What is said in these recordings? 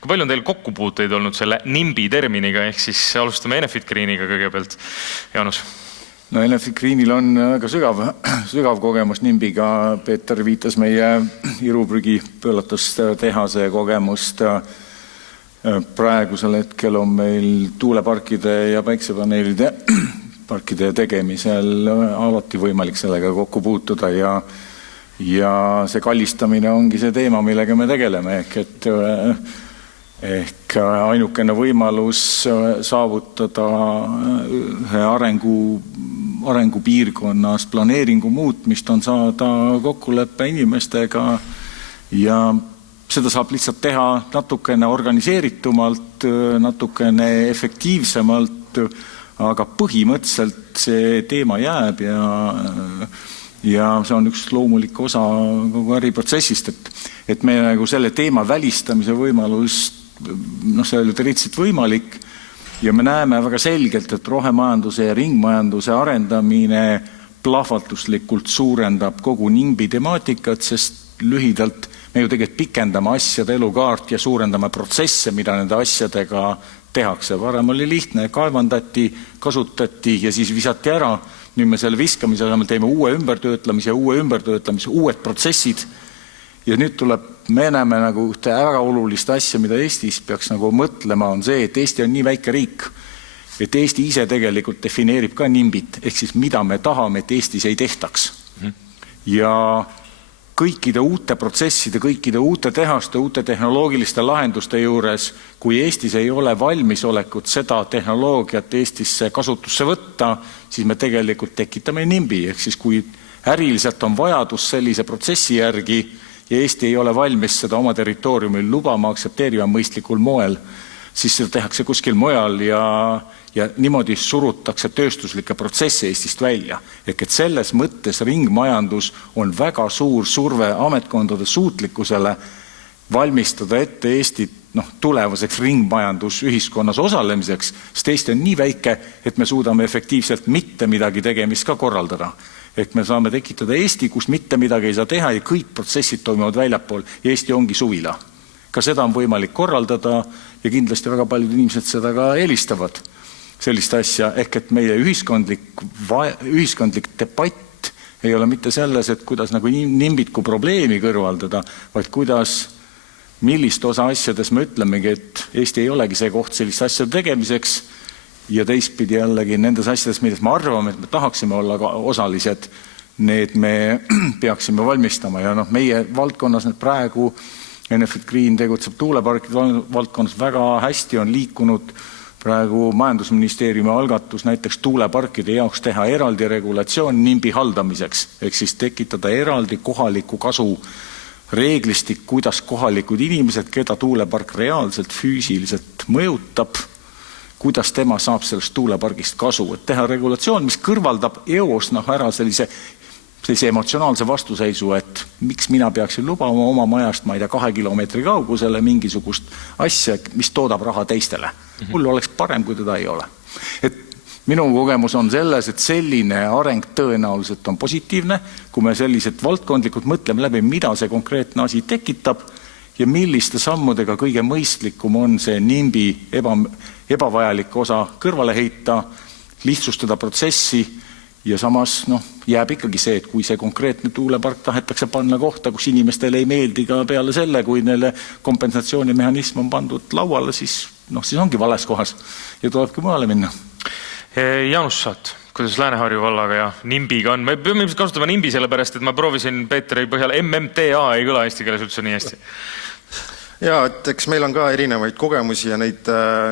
Kui palju on teil kokkupuuteid olnud selle NIMBY terminiga, ehk siis alustame Enefit Greeniga kõigepealt. Jaanus. No Enefit Greenil on väga sügav kogemus NIMBYga. Peeter viitas meie iruprügi pöölatustehase kogemust. Praegusel hetkel on meil tuuleparkide ja päiksepaneelide parkide tegemisel alati võimalik sellega kokku puutuda ja see kallistamine ongi see teema, millega me tegeleme. Ehk ainukene võimalus saavutada ühe arengupiirkonnas planeeringu muutmist on saada kokkuleppe inimestega ja seda saab lihtsalt teha natukene organiseeritumalt, natukene efektiivsemalt, aga põhimõtteliselt see teema jääb ja see on üks loomulik osa kogu äriprotsessist, et me nagu selle teema välistamise võimalust, see oli teoreetiliselt võimalik ja me näeme väga selgelt, et rohemajanduse ja ringmajanduse arendamine plahvatuslikult suurendab kogu NIMBY temaatikat, sest lühidalt me ju tegelikult pikendame asjade elukaart ja suurendame protsesse, mida nende asjadega tehakse. Varem oli lihtne, kaevandati, kasutati ja siis visati ära. Nüüd me selle viskamise asemel teeme uue ümbertöötlemise, uued protsessid. Ja nüüd me näeme nagu ühte väga olulist asja, mida Eestis peaks nagu mõtlema, on see, et Eesti on nii väike riik, et Eesti ise tegelikult defineerib ka NIMBYt, ehk siis mida me tahame, et Eestis ei tehtaks. Ja kõikide uute protsesside, kõikide uute tehaste, uute tehnoloogiliste lahenduste juures, kui Eestis ei ole valmisolekut seda tehnoloogiat Eestisse kasutusse võtta, siis me tegelikult tekitame NIMBY, ehk siis kui äriliselt on vajadus sellise protsessi järgi ja Eesti ei ole valmis seda oma territooriumil lubama, aktsepteerima mõistlikul moel, siis seda tehakse kuskil mujal ja niimoodi surutakse tööstuslikke protsesse Eestist välja. Ehk et selles mõttes ringmajandus on väga suur surve ametkondade suutlikkusele valmistada ette Eestit tulevaseks ringmajandusühiskonnas osalemiseks, sest Eesti on nii väike, et me suudame efektiivselt mitte midagi tegemist ka korraldada. Ehk me saame tekitada Eesti, kus mitte midagi ei saa teha ja kõik protsessid toimuvad väljapool ja Eesti ongi suvila. Ka seda on võimalik korraldada ja kindlasti väga paljud inimesed seda ka eelistavad sellist asja. Ehk et meie ühiskondlik debatt ei ole mitte selles, et kuidas nagu NIMBYt kui probleemi kõrvaldada, vaid millist osa asjades me ütlemegi, et Eesti ei olegi see koht sellist asjade tegemiseks ja teistpidi jällegi nendes asjades, milles me arvame, et me tahaksime olla osalised, need me peaksime valmistama. Ja meie valdkonnas praegu Enefit Green tegutseb tuuleparkide valdkonnas väga hästi on liikunud praegu majandusministeeriumi algatus näiteks tuuleparkide jaoks teha eraldi regulatsioon NIMBY haldamiseks, ehk siis tekitada eraldi kohaliku kasu reeglistik, kuidas kohalikud inimesed, keda tuulepark reaalselt füüsiliselt mõjutab, kuidas tema saab sellest tuulepargist kasu, et teha regulatsioon, mis kõrvaldab eos ära sellise emotsionaalse vastuseisu, et miks mina peaksin lubama oma majast, ma ei tea, 2 kilomeetri kaugusele mingisugust asja, mis toodab raha teistele. Mul oleks parem, kui teda ei ole. Et minu kogemus on selles, et selline areng tõenäoliselt on positiivne, kui me sellised valdkondlikud mõtleme läbi, mida see konkreetne asi tekitab ja milliste sammudega kõige mõistlikum on see NIMBY ebavajalik osa kõrvale heita, lihtsustada protsessi ja samas jääb ikkagi see, et kui see konkreetne tuulepark tahetakse panna kohta, kus inimestele ei meeldi ka peale selle, kui neile kompensatsioonimehhanism on pandud lauale, siis ongi vales kohas ja tulebki mujale minna. Jaanus Saat, kuidas Lääne-Harju vallaga ja NIMBYga on? Me peame kasutama NIMBY sellepärast, et ma proovisin Peeteri põhjal MMTA ei kõla eesti keeles üldse nii hästi. Ja, et eks meil on ka erinevaid kogemusi ja neid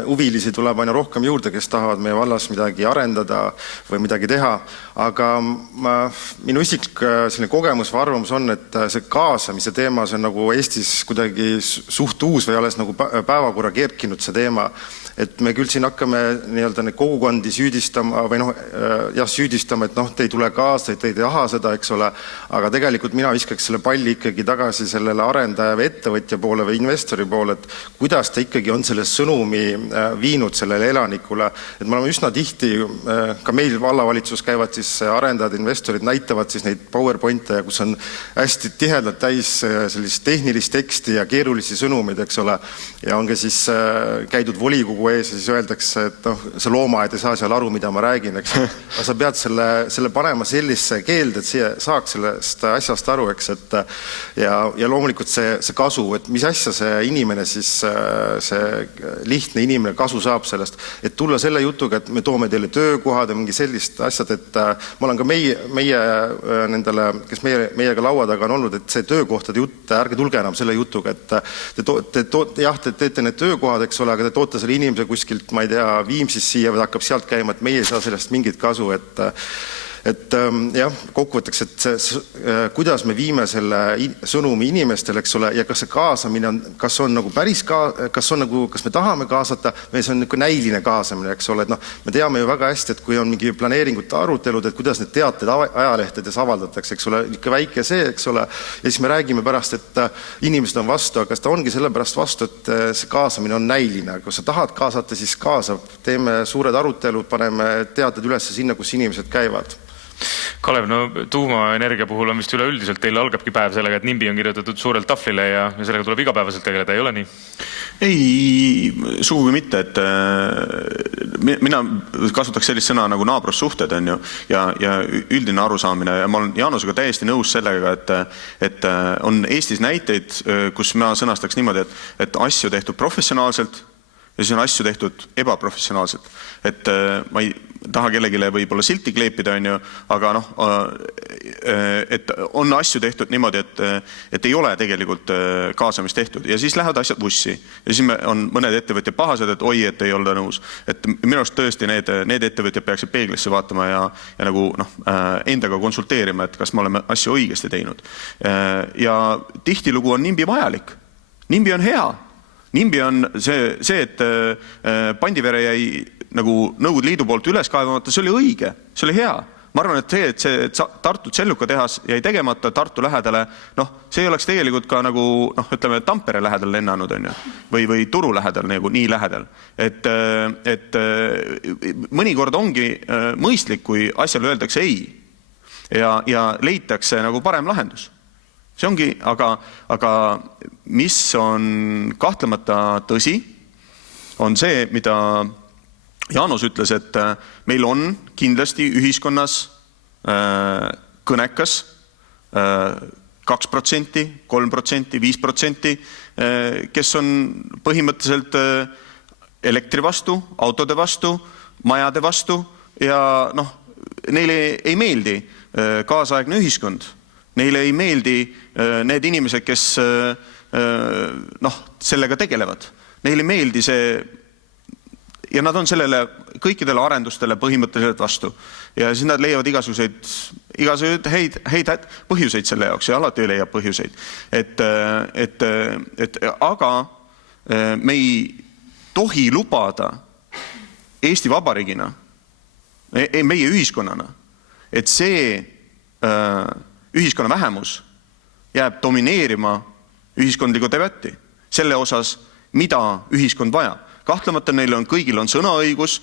huvilisi tuleb aina rohkem juurde, kes tahavad meie vallas midagi arendada või midagi teha. Aga minu isiklik kogemus või arvamus on, et see kaasamise teema, see on nagu Eestis kuidagi suht uus või alles nagu päevakorra kerkinud see teema. et me küll siin hakkame nii-öelda neid kogukondi süüdistama või süüdistama, et te ei tule kaasa, et te ei taha seda, eks ole, aga tegelikult mina viskaks selle palli ikkagi tagasi sellele arendaja või ettevõtja poole või investori poole, et kuidas ta ikkagi on selle sõnumi viinud sellele elanikule, et me oleme üsna tihti, ka meil vallavalitsus käivad siis arendajad, investorid näitavad siis neid PowerPointe, kus on hästi tihedalt täis sellist tehnilist teksti ja keerulisi sõnumeid, eks ole, ja on ka siis käidud volikogu ees ja siis öeldakse, et see loomaaed ei saa seal aru, mida ma räägin, eks. Aga sa pead selle panema sellisse keelde, et siia saaks sellest asjast aru, eks, et ja loomulikult see kasu, et mis asja see inimene siis, see lihtne inimene kasu saab sellest, et tulla selle jutuga, et me toome teile töökohad ja mingi sellist asjad, et ma olen ka meie nendele, kes meiega laua taga on olnud, et see töökohtade jutt, ärge tulge enam selle jutuga, et te teete need töökohad, eks ole, aga te toote selle inimese kuskilt, ma ei tea, Viimsist siia või ta hakkab sealt käima, et meie ei saa sellest mingit kasu, et jah, kokkuvõtteks, et kuidas me viime selle sõnumi inimestele, eks ole, ja kas see kaasamine on, kas on nagu päris kas me tahame kaasata või see on niisugune näiline kaasamine, eks ole, et me teame ju väga hästi, et kui on mingi planeeringute arutelud, et kuidas need teated ajalehtedes avaldatakse, eks ole, ikka väike see, eks ole, ja siis me räägime pärast, et inimesed on vastu, aga kas ta ongi sellepärast vastu, et see kaasamine on näiline, kui sa tahad kaasata, siis kaasab, teeme suured arutelud, paneme teated üles sinna, kus inimesed käivad. Kalev, tuumaenergia puhul on vist üleüldiselt, teil algabki päev sellega, et NIMBY on kirjutatud suurelt tahvlile ja sellega tuleb igapäevaselt tegeleda, ei ole nii? Ei, sugugi mitte, et mina kasutaks sellist sõna nagu naabrussuhted on ju, ja üldine arusaamine, ja ma olen Jaanusega täiesti nõus sellega, et on Eestis näiteid, kus ma sõnastaks niimoodi, et asju tehtud professionaalselt ja siis on asju tehtud ebaprofessionaalselt. Et ma ei taha kellegile võib-olla silti kleepida, on ju, aga et on asju tehtud niimoodi, et ei ole tegelikult kaasamist tehtud ja siis lähevad asjad vussi. Ja siis on mõned ettevõtjad pahased, et oi, et ei olda nõus. Et minu arust tõesti need ettevõtjad peaksid peeglisse vaatama ja nagu endaga konsulteerima, et kas me oleme asju õigesti teinud. Ja tihtilugu on NIMBY vajalik. NIMBY on hea. NIMBY on see, et Pandivere jäi nagu Nõukogude Liidu poolt üles kaevamata, see oli õige, see oli hea. Ma arvan, et see Tartu Tselluka tehas jäi tegemata Tartu lähedale, see ei oleks tegelikult ka nagu, ütleme, Tampere lähedal lennanud, on ju, või Turu lähedal, nagu nii lähedal. Et mõnikord ongi mõistlik, kui asjale öeldakse ei ja leitakse nagu parem lahendus. See ongi, aga mis on kahtlemata tõsi, on see, mida Jaanus ütles, et meil on kindlasti ühiskonnas kõnekas 2%, 3%, 5%, kes on põhimõtteliselt elektri vastu, autode vastu, majade vastu ja neile ei meeldi kaasaegne ühiskond. Neile ei meeldi need inimesed, kes sellega tegelevad. Neile ei meeldi see ja nad on sellele kõikidele arendustele põhimõtteliselt vastu. Ja siis nad leiavad igasuguseid häid põhjuseid selle jaoks ja alati ei leia põhjuseid. Aga me ei tohi lubada Eesti Vabariigina, meie ühiskonnana, et see ühiskonna vähemus jääb domineerima ühiskondliku debatti selle osas, mida ühiskond vajab. Kahtlemata neil kõigil on sõnaõigus,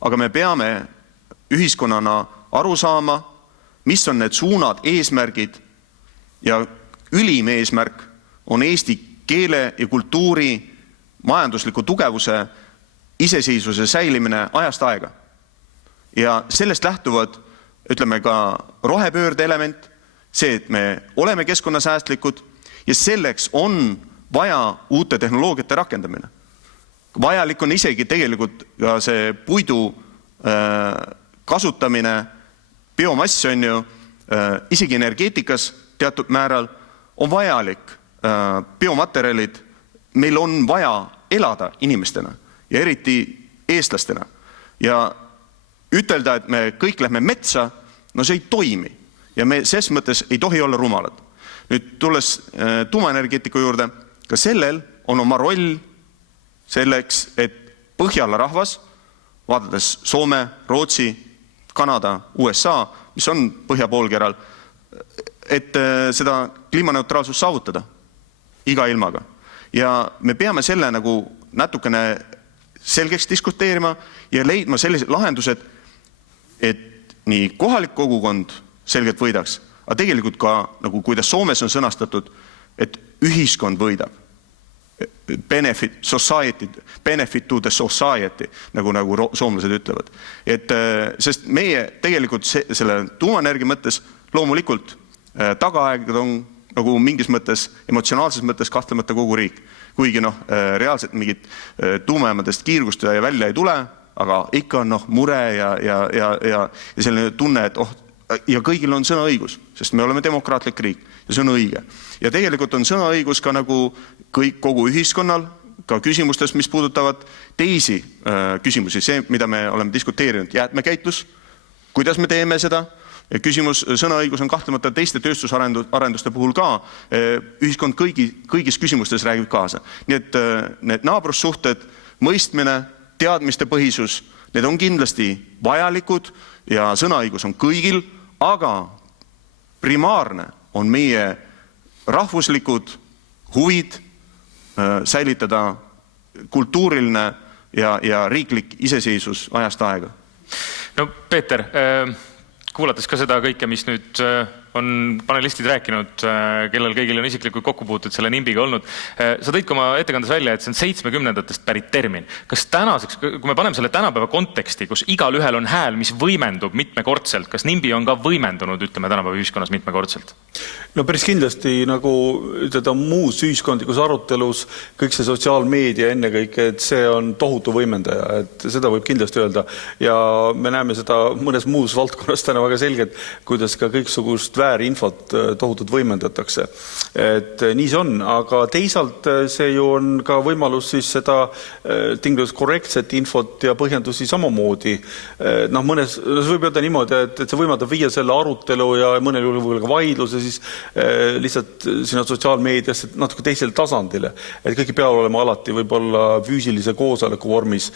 aga me peame ühiskonnana aru saama, mis on need suunad, eesmärgid ja ülim eesmärk on eesti keele ja kultuuri majandusliku tugevuse iseseisvuse säilimine ajast aega. Ja sellest lähtuvad, ütleme ka rohepöörde element, see, et me oleme keskkonnasäästlikud ja selleks on vaja uute tehnoloogiate rakendamine. Vajalik on isegi tegelikult ka see puidu kasutamine, biomass on ju, isegi energeetikas teatud määral on vajalik biomaterjalid, meil on vaja elada inimestena ja eriti eestlastena. Ja ütelda, et me kõik lähme metsa, see ei toimi ja me ses mõttes ei tohi olla rumalad. Nüüd tulles tuumaenergeetiku juurde, ka sellel on oma roll selleks, et Põhjala rahvas, vaadates Soome, Rootsi, Kanada, USA, mis on põhjapoolkeral, et seda kliimaneutraalsust saavutada iga ilmaga. Ja me peame selle nagu natukene selgeks diskuteerima ja leidma sellised lahendused, et nii kohalik kogukond selgelt võidaks, aga tegelikult ka, nagu kuidas Soomes on sõnastatud, et ühiskond võidab. Benefit to the society, nagu soomlased ütlevad. Sest meie tegelikult selle tuumaenergia mõttes loomulikult tagaaegad on nagu mingis mõttes, emotsionaalses mõttes kahtlemata kogu riik. Kuigi reaalselt mingit tuumajaamadest kiirgust välja ei tule, aga ikka on mure ja selline tunne, et ja kõigil on sõnaõigus, sest me oleme demokraatlik riik ja see on õige. Ja tegelikult on sõnaõigus ka nagu kogu ühiskonnal, ka küsimustes, mis puudutavad teisi küsimusi, see, mida me oleme diskuteerinud, jäätmekäitlus, kuidas me teeme seda, küsimus, sõnaõigus on kahtlemata teiste tööstusarenduste puhul ka, ühiskond kõigis küsimustes räägib kaasa. Nii et need naabrussuhted, mõistmine, teadmiste põhisus, need on kindlasti vajalikud ja sõnaõigus on kõigil, aga primaarne on meie rahvuslikud huvid säilitada kultuuriline ja riiklik iseseisvus ajast aega. No Peeter, kuulates ka seda kõike, mis nüüd on panelistid rääkinud, kellel kõigil on isiklikult kokkupuutud selle nimbiga olnud. Sa tõid ka oma ettekandes välja, et see on 70-ndatest pärit termin. Kas tänaseks, kui me paneme selle tänapäeva konteksti, kus igal ühel on hääl, mis võimendub mitmekordselt, kas nimbi on ka võimendunud, ütleme, tänapäeva ühiskonnas mitmekordselt? No päris kindlasti nagu ütleda muus ühiskondlikus arutelus kõik see sotsiaalmeedia ennekõike, et see on tohutu võimendaja, et seda võib kindlasti öelda. Ja me näeme seda mõnes muus valdkonnas täna väga selgelt, kuidas ka kõiksugust väärinfot tohutult võimendatakse. Et nii see on, aga teisalt see ju on ka võimalus siis seda tinglikult korrektset infot ja põhjendusi samamoodi. Mõnes võib öelda niimoodi, et see võimaldab viia selle arutelu ja mõnel juhul võib-olla ka vaidluse siis lihtsalt sinna sotsiaalmeediasse natuke teisele tasandile. Et kõik ei pea olema alati võib-olla füüsilise koosoleku vormis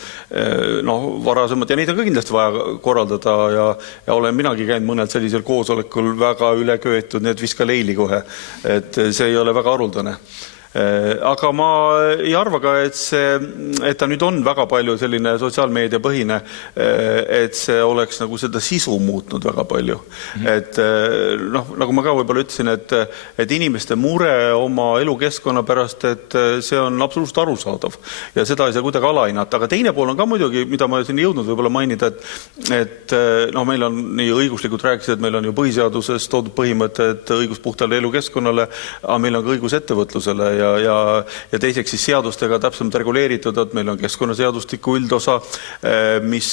varasemad ja neid on ka kindlasti vaja korraldada ja olen minagi käinud mõnel sellisel koosolekul väga üle köetud, need viska leili kohe, et see ei ole väga haruldane. Aga ma ei arva ka, et ta nüüd on väga palju selline sotsiaalmeedia põhine, et see oleks nagu seda sisu muutnud väga palju. Et nagu ma ka võib-olla ütlesin, et inimeste mure oma elukeskkonna pärast, et see on absoluutselt arusaadav ja seda ei saa kuidagi alahinnata. Aga teine pool on ka muidugi, mida ma siin jõudnud võib-olla mainida, et meil on nii õiguslikud rääkisid, et meil on ju põhiseaduses toodud põhimõtted õigus puhtale elukeskkonnale, aga meil on ka õigus ettevõtlusele ja teiseks siis seadustega täpsemalt reguleeritud, et meil on keskkonnaseadustiku üldosa, mis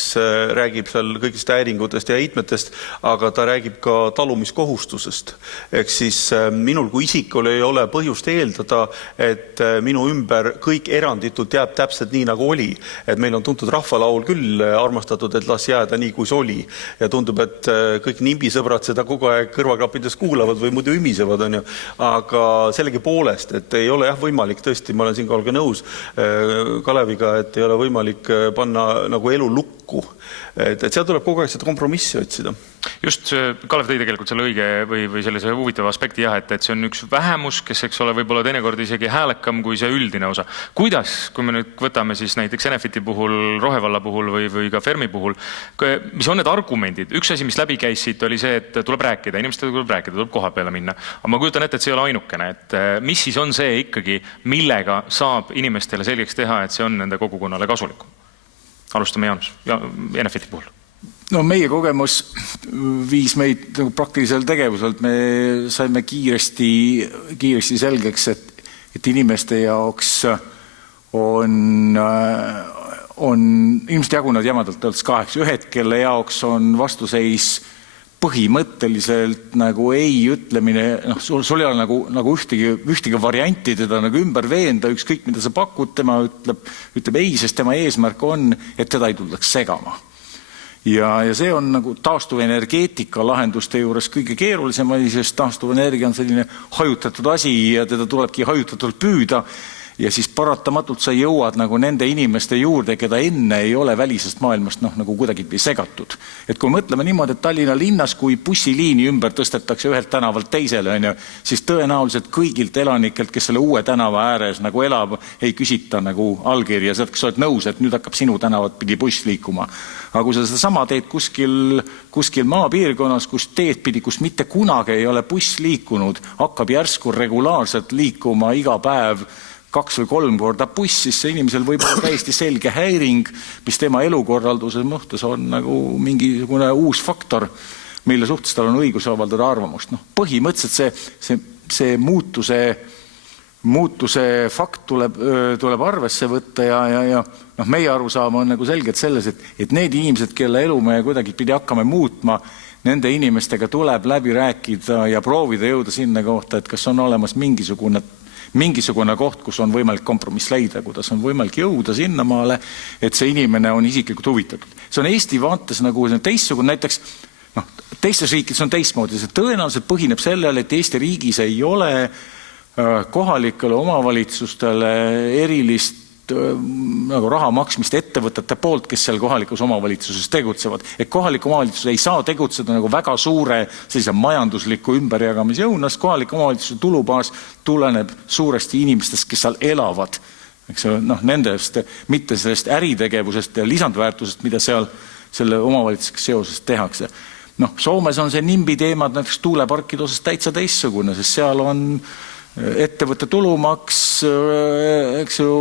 räägib seal kõigist häiringutest ja heitmetest, aga ta räägib ka talumiskohustusest. Ehk siis minul kui isikul ei ole põhjust eeldada, et minu ümber kõik eranditult jääb täpselt nii, nagu oli. Et meil on tuntud rahvalaul küll armastatud, et las jääda nii, kui see oli. Ja tundub, et kõik nimbisõbrad seda kogu aeg kõrvaklappides kuulavad või muidu ümisevad, on ju. Aga sellegi poolest, et ei ole võimalik, tõesti, ma olen siin ka nõus Kaleviga, et ei ole võimalik panna nagu elu lukku. Et seal tuleb kogu aeg seda kompromissi otsida. Just Kalev tõi tegelikult selle õige või sellise huvitava aspekti jah, et see on üks vähemus, kes eks ole võib-olla teinekord isegi häälekam kui see üldine osa. Kuidas, kui me nüüd võtame siis näiteks Enefiti puhul, Rohevalla puhul või ka Fermi puhul, mis on need argumendid? Üks asi, mis läbi käis siit, oli see, et tuleb rääkida, inimestega tuleb rääkida, tuleb koha peale minna. Aga ma kujutan ette, et see ei ole ainukene. Et mis siis on see ikkagi, millega saab inimestele selgeks teha, et see on nende kogukonnale kasulikum? Alustame Jaanus ja Enefiti puhul. No meie kogemus viis meid praktilisel tegevuselt. Me saime kiiresti selgeks, et inimeste jaoks inimeste jagunevad jämadalt öeldes kaheks. Ühed, kelle jaoks on vastuseis põhimõtteliselt nagu ei ütlemine, sul ei ole nagu ühtegi varianti teda nagu ümber veenda, ükskõik mida sa pakud, tema ütleb ei, sest tema eesmärk on, et teda ei tuldaks segama. Ja see on nagu taastuvenergeetika lahenduste juures kõige keerulisem, sest taastuvenergia on selline hajutatud asi ja teda tulebki hajutatult püüda. ja siis paratamatult sa jõuad nagu nende inimeste juurde, keda enne ei ole välisest maailmast nagu kuidagi segatud. Et kui mõtleme niimoodi, et Tallinna linnas, kui bussiliini ümber tõstetakse ühelt tänavalt teisele, siis tõenäoliselt kõigilt elanikelt, kes selle uue tänava ääres nagu elab, ei küsita nagu allkirja, kas sa oled nõus, et nüüd hakkab sinu tänavat pidi buss liikuma. Aga kui sa seda sama teed kuskil maapiirkonnas, kus teed pidi, kus mitte kunagi ei ole buss liikunud, hakkab järsku regulaarselt liikuma iga päev 2 või 3 korda buss, siis see inimesel võib olla täiesti selge häiring, mis tema elukorralduse mõttes on nagu mingisugune uus faktor, mille suhtes tal on õigus avaldada arvamust. Põhimõtteliselt see muutuse fakt tuleb arvesse võtta ja meie arusaam on nagu selgelt selles, et need inimesed, kelle elu me kuidagi pidi hakkame muutma, nende inimestega tuleb läbi rääkida ja proovida jõuda sinna kohta, et kas on olemas mingisugune koht, kus on võimalik kompromiss leida, kuidas on võimalik jõuda sinnamaale, et see inimene on isiklikult huvitatud. See on Eesti vaates nagu teistsugune, näiteks teistes riikides on teistmoodi, see tõenäoliselt põhineb sellele, et Eesti riigis ei ole kohalikele omavalitsustele erilist nagu raha maksmist ettevõtete poolt, kes seal kohalikus omavalitsuses tegutsevad. Et kohalik omavalitsus ei saa tegutseda nagu väga suure sellise majandusliku ümberjagamisjõunas. Kohalik omavalitsuse tulubaas tuleneb suuresti inimestest, kes seal elavad. Nendest, mitte sellest äritegevusest ja lisandväärtusest, mida seal selle omavalitsusega seoses tehakse. Soomes on see nimbi teemad näiteks tuuleparkide osas täitsa teistsugune, sest seal on ettevõtte tulumaks, eks ju,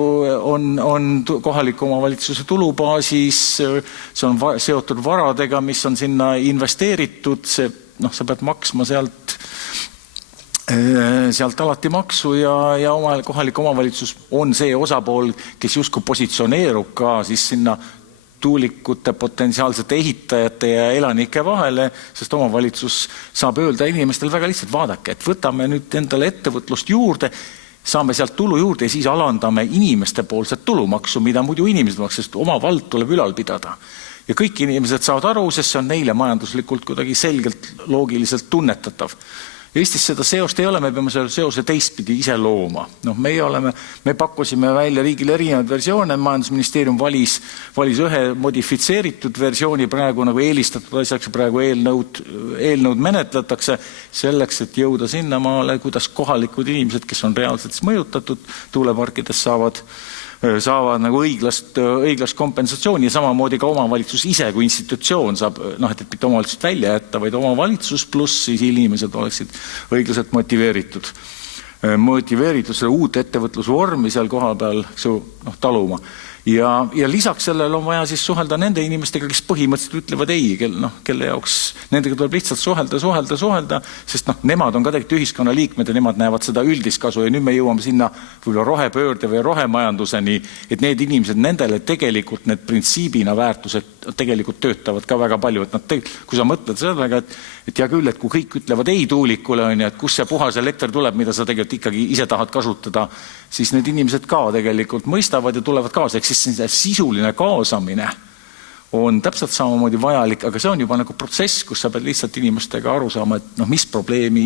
on kohaliku omavalitsuse tulubaasis, see on seotud varadega, mis on sinna investeeritud, sa pead maksma sealt alati maksu ja kohalik omavalitsus on see osapool, kes justkui positsioneerub ka siis sinna tuulikute potentsiaalsete ehitajate ja elanike vahele, sest omavalitsus saab öelda inimestel väga lihtsalt vaadake, et võtame nüüd endale ettevõtlust juurde, saame sealt tulu juurde ja siis alandame inimeste poolset tulumaksu, mida muidu inimesed maksavad, sest oma vald tuleb ülal pidada. Ja kõik inimesed saavad aru, sest see on neile majanduslikult kuidagi selgelt loogiliselt tunnetatav. Eestis seda seost ei ole, me peame selle seose teistpidi ise looma. Me pakkusime välja riigile erinevaid versioone, majandusministeerium valis ühe modifitseeritud versiooni praegu nagu eelistatud asjaks, praegu eelnõud menetletakse selleks, et jõuda sinnamaale, kuidas kohalikud inimesed, kes on reaalselt mõjutatud tuuleparkides, saavad nagu õiglast kompensatsiooni ja samamoodi ka omavalitsus ise kui institutsioon saab, et mitte omavalitsust välja jätta, vaid omavalitsus pluss siis inimesed oleksid õiglaselt motiveeritud selle uut ettevõtlusvormi seal koha peal taluma. Ja lisaks sellele on vaja siis suhelda nende inimestega, kes põhimõtteliselt ütlevad ei, kelle jaoks nendega tuleb lihtsalt suhelda, sest nemad on ka tegelikult ühiskonna liikmed ja nemad näevad seda üldist kasu ja nüüd me jõuame sinna võib-olla rohepöörde või rohemajanduseni, et need inimesed, nendele tegelikult need printsiibina väärtused tegelikult töötavad ka väga palju, et kui sa mõtled sellega, et hea küll, et kui kõik ütlevad ei tuulikule, et kus see puhas elekter tuleb, mida sa tegelikult ikkagi ise tahad kasutada, siis need inimesed ka tegelikult mõistavad ja tulevad kaasa, siis sisuline kaasamine on täpselt samamoodi vajalik, aga see on juba nagu protsess, kus sa pead lihtsalt inimestega aru saama, et mis probleemi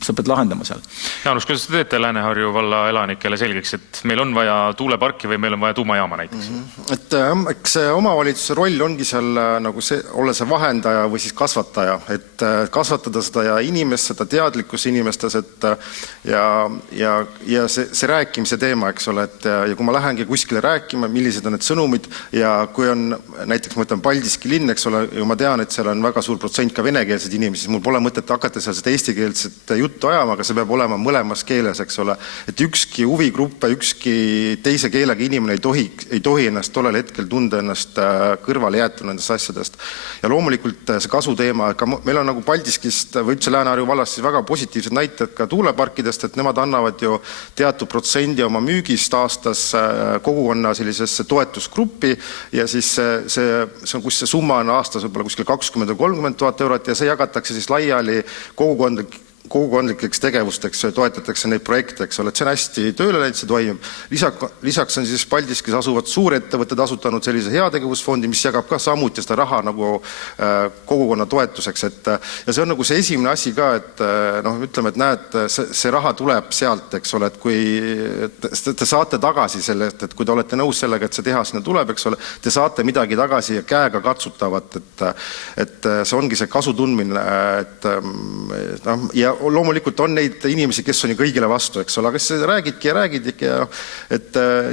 sa pead lahendama seal. Jaanus, kuidas te teete Lääne-Harju valla elanikele selgeks, et meil on vaja tuuleparki või meil on vaja tuumajaama näiteks? Et eks see omavalitsuse roll ongi seal nagu olla see vahendaja või siis kasvataja, et kasvatada seda inimest, seda teadlikkust inimestes, ja see rääkimise teema, eks ole, ja kui ma lähengi kuskile rääkima, millised on need sõnumid ja kui on näiteks ma ütlen Paldiski linn, eks ole, ja ma tean, et seal on väga suur protsent ka venekeelseid inimesi, siis mul pole mõtet hakata seal seda eestikeelset juttu ajama, aga see peab olema mõlemas keeles, eks ole, et ükski huvigruppe, ükski teise keelega inimene ei tohi ennast tollel hetkel tunda ennast kõrvale jäetud nendest asjadest. Ja loomulikult see kasuteema, meil on nagu Paldiskist või üldse Lääne-Harju vallast siis väga positiivsed näited ka tuuleparkidest, et nemad annavad ju teatud protsendi oma müügist aastas kogukonna sellisesse toetusgruppi ja siis see on, kus see summa on aastas võib-olla kuskil 20 või 30 000 eurot ja see jagatakse siis laiali kogukondlikeks tegevusteks toetatakse neid projekte, eks ole, et see on hästi tööle läinud, see toimib. Lisaks on siis Paldiskis asuvad suurettevõtted asutanud sellise heategevusfondi, mis jagab ka samuti seda raha nagu kogukonna toetuseks, ja see on nagu see esimene asi ka, et ütleme, et näed, see raha tuleb sealt, eks ole, et kui te saate tagasi sellest, et kui te olete nõus sellega, et see teha sinna tuleb, eks ole, te saate midagi tagasi ja käega katsutavat, et see ongi see kasu tundmine, ja loomulikult on neid inimesi, kes on ju kõigile vastu, eks ole, aga siis räägidki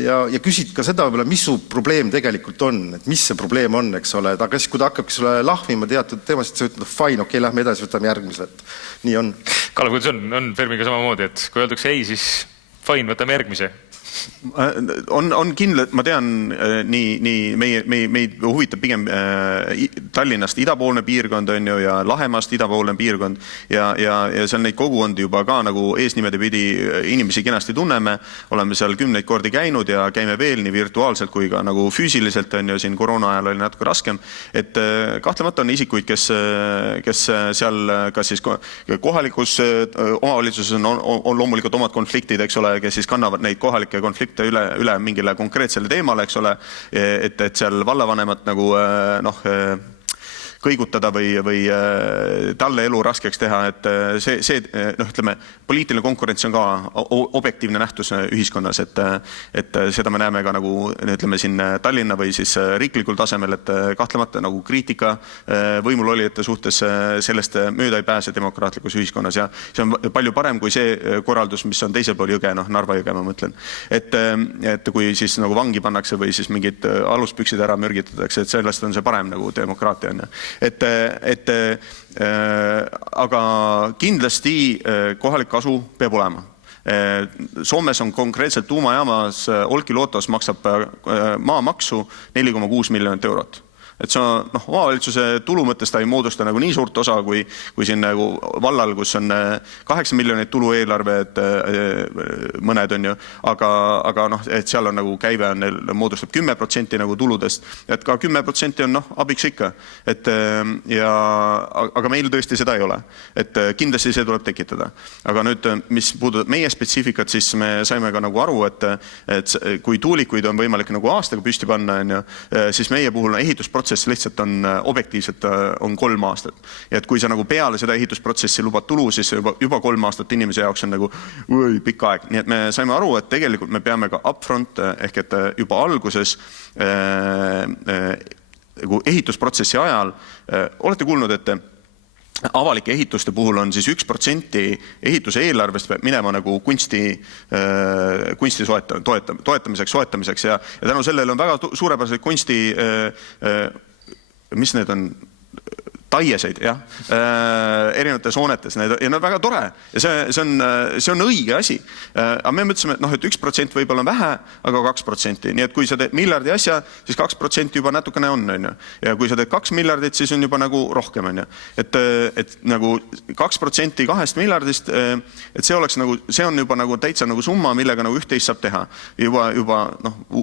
ja küsid ka seda, mis su probleem tegelikult on, et mis see probleem on, eks ole, aga siis kui ta hakkabki sulle lahmima teatud teemasid, sa ütled, fine, okei, lähme edasi, võtame järgmised. Nii on. Kalev, kuidas on Fermiga samamoodi, et kui öeldakse ei, siis fine, võtame järgmise? On kindlalt, ma tean, meid huvitab pigem Tallinnast idapoolne piirkond on ju ja Lahemaast idapoolne piirkond ja seal neid kogukondi juba ka nagu eesnimede pidi inimesi kenasti tunneme, oleme seal 10 kordi käinud ja käime veel nii virtuaalselt kui ka nagu füüsiliselt on ju, siin koroona ajal oli natuke raskem, et kahtlemata on isikuid, kes seal kas siis kohalikus omavalitsuses on loomulikult omad konfliktid, eks ole, kes siis kannavad neid kohalikke konflikte üle mingile konkreetsele teemale, eks ole, et seal vallavanemat nagu kõigutada või talle elu raskeks teha, et see ütleme, poliitiline konkurents on ka objektiivne nähtus ühiskonnas, et seda me näeme ka nagu, ütleme siin Tallinna või siis riiklikul tasemel, et kahtlemata nagu kriitika võimul olijate suhtes sellest mööda ei pääse demokraatlikus ühiskonnas ja see on palju parem kui see korraldus, mis on teisel pool jõge, Narva jõge, ma mõtlen. Et kui siis nagu vangi pannakse või siis mingid aluspüksid ära mürgitatakse, et sellest on see parem nagu demokraatia on. Aga kindlasti kohalik kasu peab olema. Soomes on konkreetselt tuumajaamas Olkiluotos maksab maamaksu 4,6 miljonit eurot. Et see on, omavalitsuse tulu mõttes ta ei moodusta nagu nii suurt osa, kui siin nagu vallal, kus on 8 miljonit tulu eelarve, et mõned on ju, aga et seal on nagu käive on, moodustab 10% nagu tuludest, et ka 10% on abiks ikka, aga meil tõesti seda ei ole, et kindlasti see tuleb tekitada. Aga nüüd, mis puudutab meie spetsiifikat, siis me saime ka nagu aru, et kui tuulikuid on võimalik nagu aastaga püsti panna, siis meie puhul ehitusprotsess lihtsalt on objektiivselt on 3 aastat. Ja et kui sa nagu peale seda ehitusprotsessi lubad tulu, siis juba 3 aastat inimese jaoks on nagu pikk aeg. Nii et me saime aru, et tegelikult me peame ka upfront ehk et juba alguses ehitusprotsessi ajal, olete kuulnud, et avalike ehituste puhul on siis 1% ehituse eelarvest minema nagu kunsti toetamiseks ja tänu sellele on väga suurepärased kunsti, mis need on, taieseid, jah, erinevates hoonetes, ja need on väga tore ja see on õige asi. Aga me mõtlesime, et 1% võib-olla on vähe, aga 2%. Nii et kui sa teed miljardi asja, siis 2% juba natukene on. Ja kui sa teed 2 miljardit, siis on juba nagu rohkem. Et nagu 2% 2 miljardist, et see on juba nagu täitsa nagu summa, millega nagu üht-teist saab teha. Juba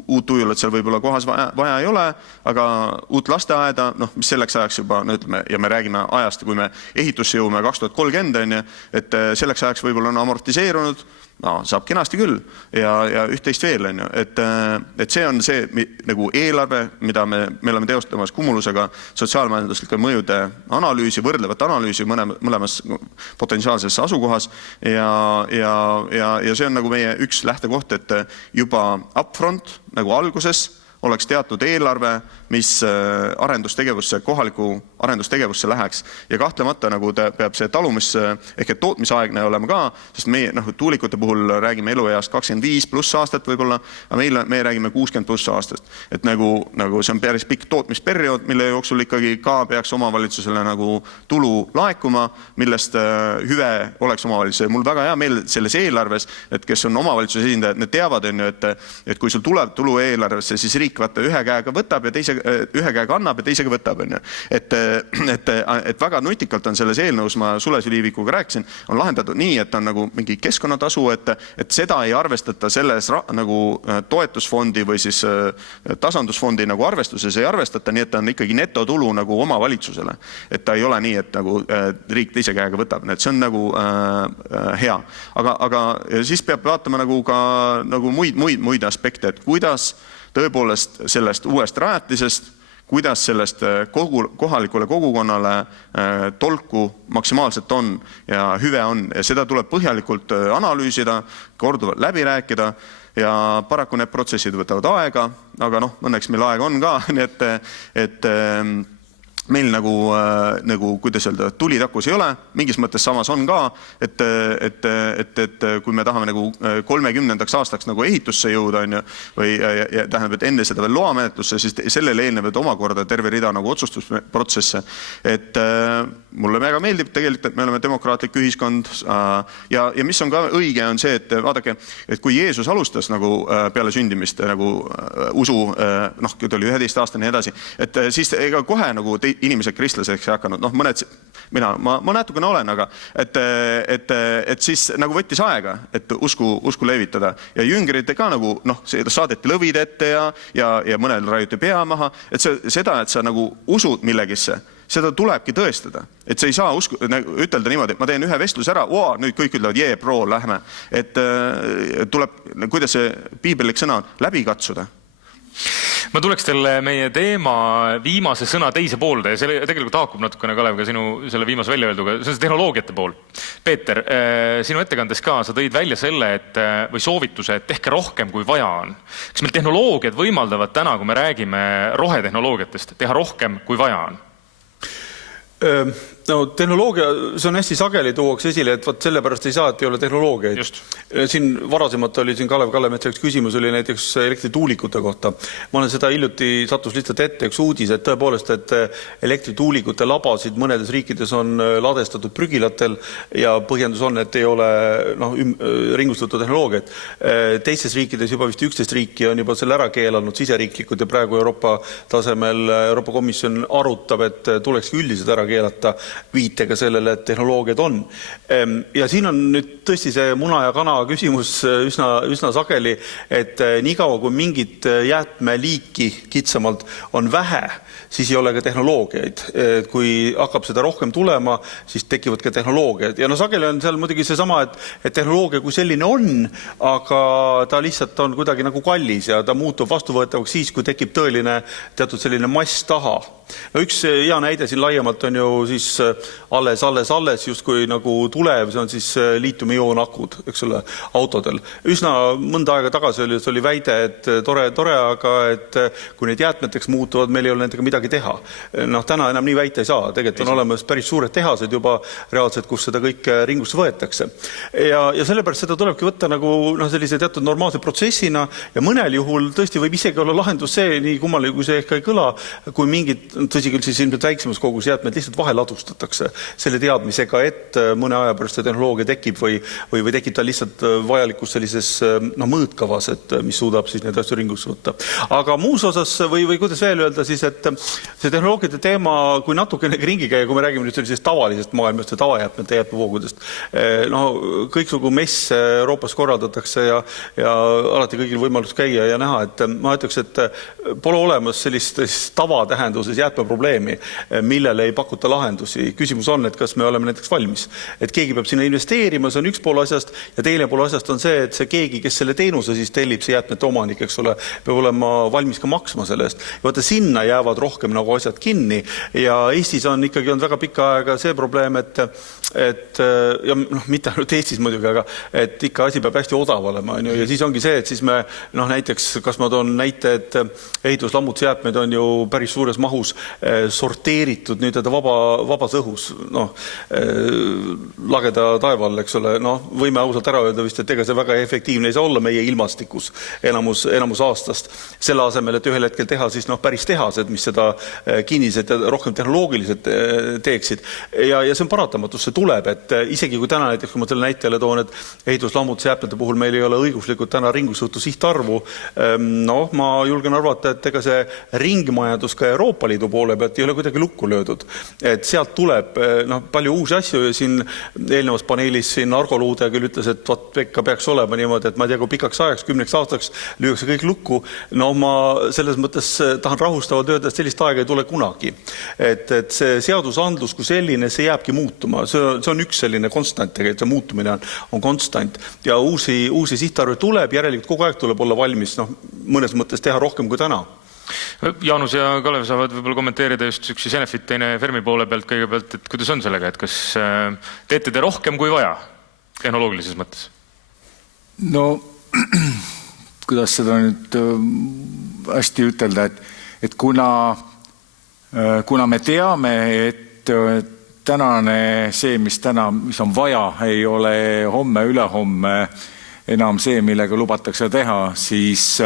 uut ujulat seal võib-olla kohas vaja ei ole, aga uut lasteaeda, mis selleks ajaks juba, ütleme, ja me räägime ajast, kui me ehitusse jõume 2030, et selleks ajaks võib-olla on amortiseerunud, saab kenasti küll ja üht-teist veel, et see on see nagu eelarve, mida me oleme teostamas Cumulusega sotsiaalmajanduslike mõjude analüüsi, võrdlevat analüüsi mõlemas potentsiaalses asukohas ja see on nagu meie üks lähtekoht, et juba upfront nagu alguses oleks teatud eelarve, mis arendustegevusse, kohaliku arendustegevusse läheks. Ja kahtlemata nagu ta peab see talumis ehk et tootmisaegne olema ka, sest meie tuulikute puhul räägime elueast 25 pluss aastat võib-olla, aga me räägime 60 pluss aastast. Et nagu see on päris pikk tootmisperiood, mille jooksul ikkagi ka peaks omavalitsusele nagu tulu laekuma, millest hüve oleks omavalitsusele. Mul väga hea meel selles eelarves, et kes on omavalitsuse esindajad, need teavad, et kui sul tuleb tulu eelarvesse, siis riik vaata ühe käega võtab ja ühe käega annab ja teisega võtab. Et et väga nutikalt on selles eelnõus, ma Sules Liivikuga rääkisin, on lahendatud nii, et on nagu mingi keskkonnatasu, et seda ei arvestata selles nagu toetusfondi või siis tasandusfondi nagu arvestuses ei arvestata, nii et ta on ikkagi netotulu nagu omavalitsusele. Et ta ei ole nii, et nagu riik teise käega võtab, et see on nagu hea. Aga siis peab vaatama nagu ka nagu muid aspekte, et kuidas tõepoolest sellest uuest rajatisest, kuidas sellest kohalikule kogukonnale tolku maksimaalselt on ja hüve on. Ja seda tuleb põhjalikult analüüsida, korduvalt läbi rääkida ja paraku need protsessid võtavad aega, aga õnneks meil aega on ka, nii et meil nagu kuidas öelda, tuli takus ei ole, mingis mõttes samas on ka, et kui me tahame nagu 30. aastaks nagu ehitusse jõuda, või tähendab, et enne seda veel loamenetlusse, siis sellele eelnevad omakorda terve rida nagu otsustusprotsesse. Et mulle väga meeldib tegelikult, et me oleme demokraatlik ühiskond ja mis on ka õige, on see, et vaadake, et kui Jeesus alustas nagu peale sündimist nagu usu, kui ta oli 11-aastane ja edasi, et siis ega kohe nagu inimesed kristlaseks ei hakanud, mõned, ma natukene olen, aga et siis nagu võttis aega, et usku levitada ja jüngrid ka nagu, saadeti lõvid ette ja mõnel raiuti pea maha, et seda, et sa nagu usud millegisse, seda tulebki tõestada, et sa ei saa ütelda niimoodi, et ma teen ühe vestluse ära, nüüd kõik ütlevad, pro, lähme, et tuleb, kuidas see piibellik sõna on, läbi katsuda. Ma tuleks teile meie teema viimase sõna teise poolde ja see tegelikult haakub natukene, Kalev, ka sinu selle viimase välja öelduga, see on see tehnoloogiate pool. Peeter, sinu ettekandes ka sa tõid välja selle, või soovituse, et tehke rohkem kui vaja on. Kas meil tehnoloogiad võimaldavad täna, kui me räägime rohetehnoloogiatest, teha rohkem kui vaja on? Tehnoloogia, see on hästi sageli tuuaks esile, et sellepärast ei saa, et ei ole tehnoloogiaid. Siin varasemalt oli siin Kalev Kallemetsa üks küsimus oli näiteks elektrituulikute kohta. Ma olen seda hiljuti sattus lihtsalt ette üks uudis, et tõepoolest, et elektrituulikute labasid mõnedes riikides on ladestatud prügilatel ja põhjendus on, et ei ole ringustatud tehnoloogiat. Teistes riikides juba vist 11 riiki on juba selle ära keelanud siseriiklikud ja praegu Euroopa tasemel Euroopa Komisjon arutab, et tulekski üldiselt ära keelata viitega sellele, et tehnoloogiad on. Ja siin on nüüd tõesti see muna ja kana küsimus üsna sageli, et niikaua kui mingit jäätmeliiki kitsamalt on vähe, siis ei ole ka tehnoloogiaid. Kui hakkab seda rohkem tulema, siis tekivad ka tehnoloogiad. Ja sageli on seal muidugi see sama, et tehnoloogia kui selline on, aga ta lihtsalt on kuidagi nagu kallis ja ta muutub vastuvõetavaks siis, kui tekib tõeline teatud selline mass taha. Üks hea näide siin laiemalt on ju siis alles justkui nagu tulev, see on siis liitiumioon-akud, eks ole, autodel. Üsna mõnda aega tagasi oli väide, et tore, aga et kui need jäätmeteks muutuvad, meil ei ole nendega midagi teha. Täna enam nii väita ei saa. Tegelikult on olemas päris suured tehased juba reaalselt, kus seda kõik ringusse võetakse. Ja sellepärast seda tulebki võtta nagu sellise teatud normaalse protsessina ja mõnel juhul tõesti võib isegi olla lahendus see, nii kummaline kui see ehk ei kõla, kui mingid tõsi küll siis ilmselt väiksemas kogus jäätmed lihtsalt vahel ladustatakse selle teadmisega, et mõne aja pärast see tehnoloogia tekib või tekib ta lihtsalt vajalikus sellises mõõtkavas, et mis suudab siis need asju ringusse võtta. Aga muus osas või kuidas veel öelda siis, et see tehnoloogiate teema, kui natukene ringi käia, kui me räägime nüüd sellisest tavalisest maailmast ja tavajäätmete jäätmevoogudest, kõiksugu messe Euroopas korraldatakse ja alati kõigil võimalus käia ja näha, et ma ütleks, et pole olemas sellist tavatähenduses jäätmeprobleemi, millele ei pakuta lahendusi. Küsimus on, et kas me oleme näiteks valmis. Et keegi peab sinna investeerima, see on üks pool asjast ja teine pool asjast on see, et see keegi, kes selle teenuse siis tellib, see jäätmete omanik, eks ole, peab olema valmis ka maksma selle eest. Ja vaata, sinna jäävad rohkem nagu asjad kinni ja Eestis on ikkagi väga pikka aega see probleem, et ja mitte ainult Eestis muidugi, aga et ikka asi peab hästi odav olema ja siis ongi see, et siis me näiteks, kas ma toon näite, et ehituslammutusjäätmed on ju päris suures mahus sorteeritud nüüd vabas õhus, lageda taeval, eks ole, võime ausalt ära öelda vist, et ega see väga efektiivne ei saa olla meie ilmastikus enamus aastast. Selle asemel, et ühel hetkel teha siis päris tehased, mis seda kinnised ja rohkem tehnoloogiliselt teeksid. Ja see on paratamatus, see tuleb, et isegi kui täna näiteks, kui ma selle näitele toon, et ehituslammutusjäätmete puhul meil ei ole õiguslikult täna ringusõitu sihtarvu, ma julgen arvata, et ega see ringmajandus ka Euroopa Liidu Liidu poole pealt ei ole kuidagi lukku löödud. Et sealt tuleb palju uusi asju ja siin eelnevas paneelis siin Argo Luude küll ütles, et ikka peaks olema niimoodi, et ma ei tea, kui pikaks ajaks, 10 aastaks lüüakse kõik lukku. No ma selles mõttes tahan rahustavalt öelda, et sellist aega ei tule kunagi. Et see seadusandlus kui selline, see jääbki muutuma. See on üks selline konstant, tegelikult see muutumine on konstant. Ja uusi sihtarve tuleb, järelikult kogu aeg tuleb olla valmis mõnes mõttes teha rohkem kui täna. Jaanus ja Kalev saavad võib-olla kommenteerida just üks Enefit, teine Fermi poole pealt kõigepealt, et kuidas on sellega, et kas teete te rohkem kui vaja tehnoloogilises mõttes? No, kuidas seda nüüd hästi ütelda, et kuna me teame, et tänane see, mis on vaja, ei ole homme, ülehomme enam see, millega lubatakse teha, siis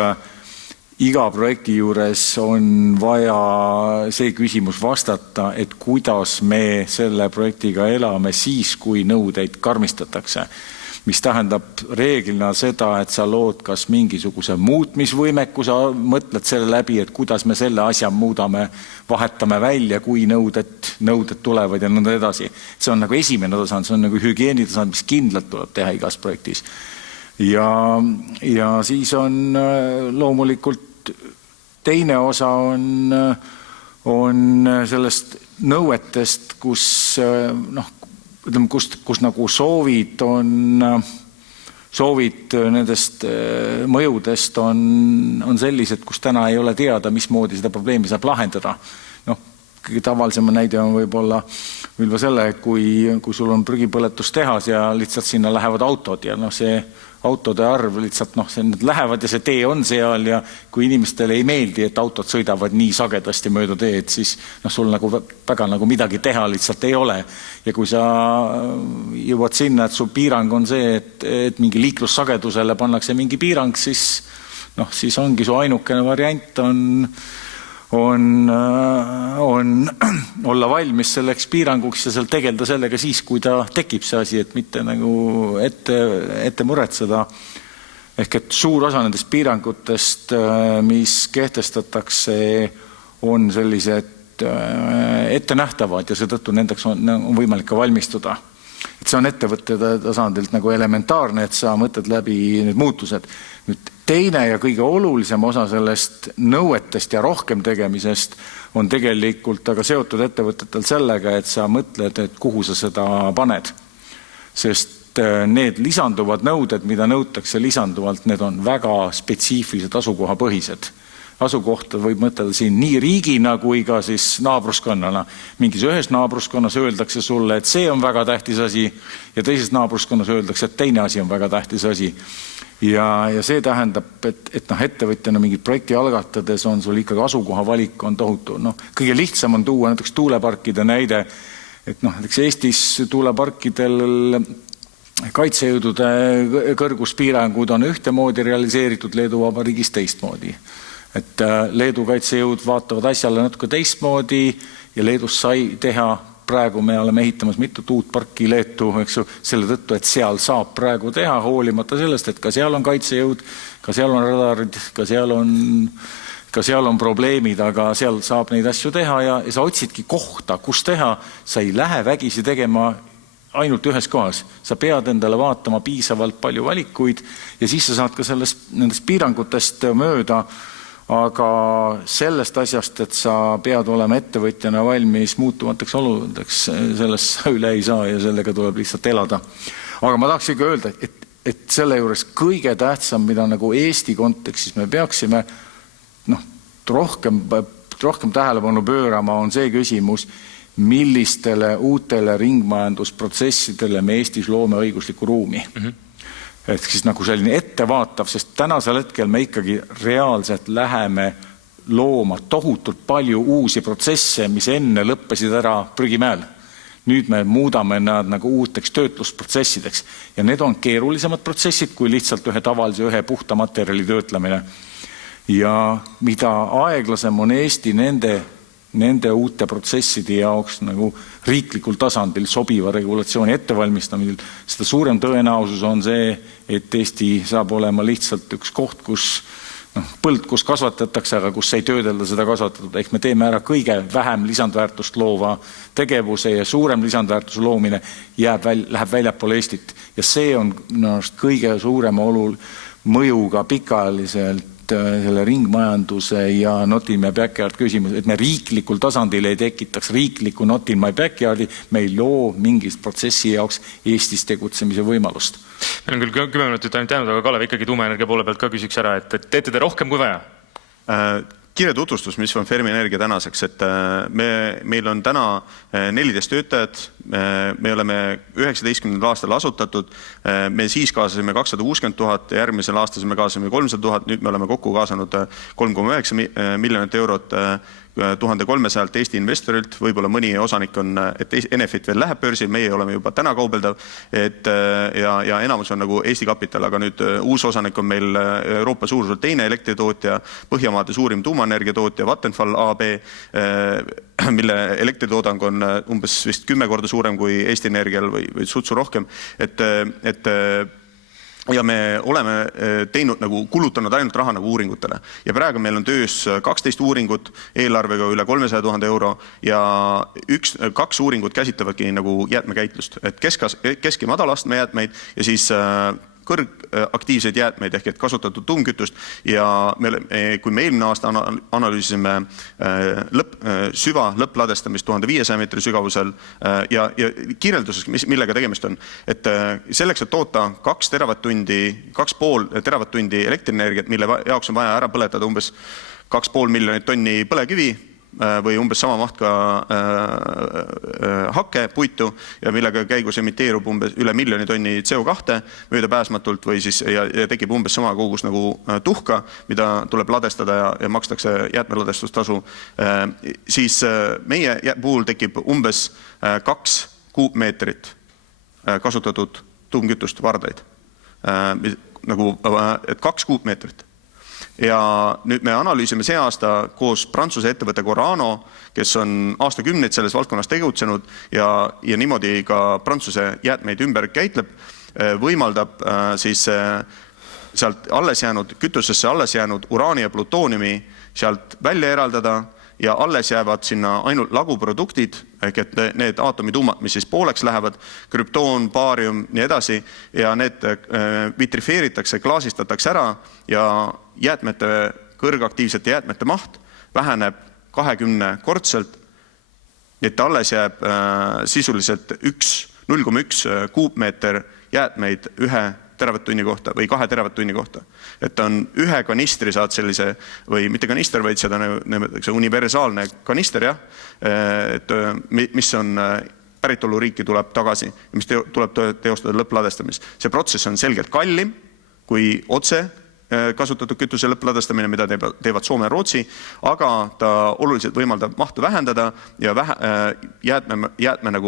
iga projekti juures on vaja see küsimus vastata, et kuidas me selle projektiga elame siis, kui nõudeid karmistatakse. Mis tähendab reeglina seda, et sa lood kas mingisuguse muutmisvõimekuse, mõtled selle läbi, et kuidas me selle asja muudame, vahetame välja, kui nõuded tulevad ja nõnda edasi. See on nagu esimene tasand, see on nagu hügieenitasand, mis kindlalt tuleb teha igas projektis. Ja siis on loomulikult teine osa on sellest nõuetest, kus nagu soovid nendest mõjudest on sellised, kus täna ei ole teada, mismoodi seda probleemi saab lahendada. Kõige tavalisema näide on võib-olla selle, kui sul on prügipõletus tehas ja lihtsalt sinna lähevad autod ja see autode arv lihtsalt need lähevad ja see tee on seal ja kui inimestele ei meeldi, et autod sõidavad nii sagedasti mööda teed, siis sul väga midagi teha lihtsalt ei ole. Ja kui sa jõuad sinna, et su piirang on see, et mingi liiklussagedusele pannakse mingi piirang, siis ongi su ainukene variant on olla valmis selleks piiranguks ja seal tegelda sellega siis, kui ta tekib see asi, et mitte ette muretseda. Ehk et suur osa nendest piirangutest, mis kehtestatakse, on sellised ettenähtavad ja seetõttu nendeks on võimalik ka valmistuda. Et see on ettevõtte tasandilt elementaarne, et sa mõtled läbi need muutused. Nüüd teine ja kõige olulisem osa sellest nõuetest ja rohkem tegemisest on tegelikult aga seotud ettevõtetel sellega, et sa mõtled, et kuhu sa seda paned. Sest need lisanduvad nõuded, mida nõutakse lisanduvalt, need on väga spetsiifilised asukohapõhised. Asukohta võib mõtelda siin nii riigina kui ka siis naabruskonnana. Mingis ühes naabruskonnas öeldakse sulle, et see on väga tähtis asi ja teises naabruskonnas öeldakse, et teine asi on väga tähtis asi. Ja see tähendab, et ettevõtjana mingit projekti algatades on sul ikkagi asukoha valik on tohutu. Kõige lihtsam on tuua näiteks tuuleparkide näide, et näiteks Eestis tuuleparkidel kaitsejõudude kõrguspiirangud on ühtemoodi realiseeritud, Leedu Vabariigis teistmoodi. Et Leedu kaitsejõud vaatavad asjale natuke teistmoodi ja Leedus sai teha, praegu me oleme ehitamas mitut uut parki Leetu, selle tõttu, et seal saab praegu teha, hoolimata sellest, et ka seal on kaitsejõud, ka seal on radarid, ka seal on probleemid, aga seal saab neid asju teha ja sa otsidki kohta, kus teha, sa ei lähe vägisi tegema ainult ühes kohas. Sa pead endale vaatama piisavalt palju valikuid ja siis sa saad ka nendest piirangutest mööda, aga sellest asjast, et sa pead olema ettevõtjana valmis muutumateks oludeks, sellest sa üle ei saa ja sellega tuleb lihtsalt elada. Aga ma tahaks ikka öelda, et selle juures kõige tähtsam, mida Eesti kontekstis me peaksime rohkem tähelepanu pöörama, on see küsimus, millistele uutele ringmajandusprotsessidele me Eestis loome õiguslikku ruumi. Et siis selline ettevaatav, sest tänasel hetkel me ikkagi reaalselt läheme looma tohutult palju uusi protsesse, mis enne lõppesid ära prügimäel. Nüüd me muudame nad uuteks töötlusprotsessideks ja need on keerulisemad protsessid kui lihtsalt ühe puhta materjali töötlemine. Ja mida aeglasem on Eesti nende uute protsesside jaoks riiklikul tasandil sobiva regulatsiooni ettevalmistamisel, seda suurem tõenäosus on see, et Eesti saab olema lihtsalt üks koht, kus põld, kus kasvatatakse, aga kus ei töödelda seda kasvatatud. Ehk me teeme ära kõige vähem lisandväärtust loova tegevuse ja suurem lisandväärtuse loomine läheb väljapoole Eestit. Ja see on kõige suurema mõjuga pikaajaliselt selle ringmajanduse ja not in my backyard küsimus, et me riiklikul tasandil ei tekitaks riikliku not in my backyardi, me ei loo mingist protsessi jaoks Eestis tegutsemise võimalust. Meil on küll 10 minutit ainult jäänud, aga Kalev ikkagi tuumaenergia poole pealt ka küsiks ära, et teete te rohkem kui vaja? Kiire tutvustus, mis on Fermi Energia tänaseks, et meil on täna 14 töötajad, me oleme 19. aastal asutatud, me siis kaasasime 260 000, järgmisel aastal me kaasasime 300 000, nüüd me oleme kokku kaasanud 3,9 miljonit eurot 1300 Eesti investorilt, võib-olla mõni osanik on, et Enefit veel läheb börsi, meie oleme juba täna kaubeldav, ja enamus on nagu Eesti kapital, aga nüüd uus osanik on meil Euroopa suuruselt teine elektritootja, Põhjamaade suurim tuumaenergia tootja, Vattenfall AB, mille elektritoodang on umbes vist 10 korda suurem kui Eesti Energial või sutsu rohkem, ja me oleme teinud kulutanud ainult raha uuringutele. Ja praegu meil on töös 12 uuringut eelarvega üle 300 000 euro ja 2 uuringut käsitlevadki jäätmekäitlust. Et kesk- ja madalastme jäätmeid ja siis kõrgaktiivseid jäätmeid ehk et kasutatud tuumkütust ja kui me eelmine aasta analüüsisime süva lõppladestamist 1500 meetri sügavusel ja kirjelduses, millega tegemist on, et selleks, et toota 2,5 teravatt-tundi elektrienergiat, mille jaoks on vaja ära põletada umbes 2,5 miljonit tonni põlekivi või umbes sama maht ka hakkepuitu ja millega käigus emiteerub umbes üle miljoni tonni CO2 möödapääsmatult või siis ja tekib umbes sama kogus nagu tuhka, mida tuleb ladestada ja makstakse jäätmeladestustasu, siis meie puhul tekib umbes 2 kuupmeetrit kasutatud tuumkütust vardaid. Et 2 kuupmeetrit. Ja nüüd me analüüsime see aasta koos Prantsuse ettevõtte Corano, kes on aastakümneid selles valdkonnas tegutsenud ja niimoodi ka Prantsuse jäätmeid ümber käitleb, võimaldab siis sealt alles jäänud, kütusesse alles jäänud uraani ja plutooniumi sealt välja eraldada ja alles jäävad sinna ainult laguproduktid, ehk et need aatomituumad, mis siis pooleks lähevad, krüptoon, baarium, nii edasi, ja need vitrifeeritakse, klaasistatakse ära ja jäätmete, kõrgaktiivsete jäätmete maht väheneb 20-kordselt, et alles jääb sisuliselt 0,1 kuupmeeter jäätmeid 1 teravatt-tunni kohta või 2 teravatt-tunni kohta. Et on 1 kanistri saad sellise, või mitte kanister, vaid seda nimetatakse universaalne kanister, jah, et mis on päritoluriiki tuleb tagasi, mis tuleb teostada lõppladestamist. See protsess on selgelt kallim kui otse kasutatud kütuse lõppladestamine, mida teevad Soome ja Rootsi, aga ta oluliselt võimaldab mahtu vähendada ja jäätme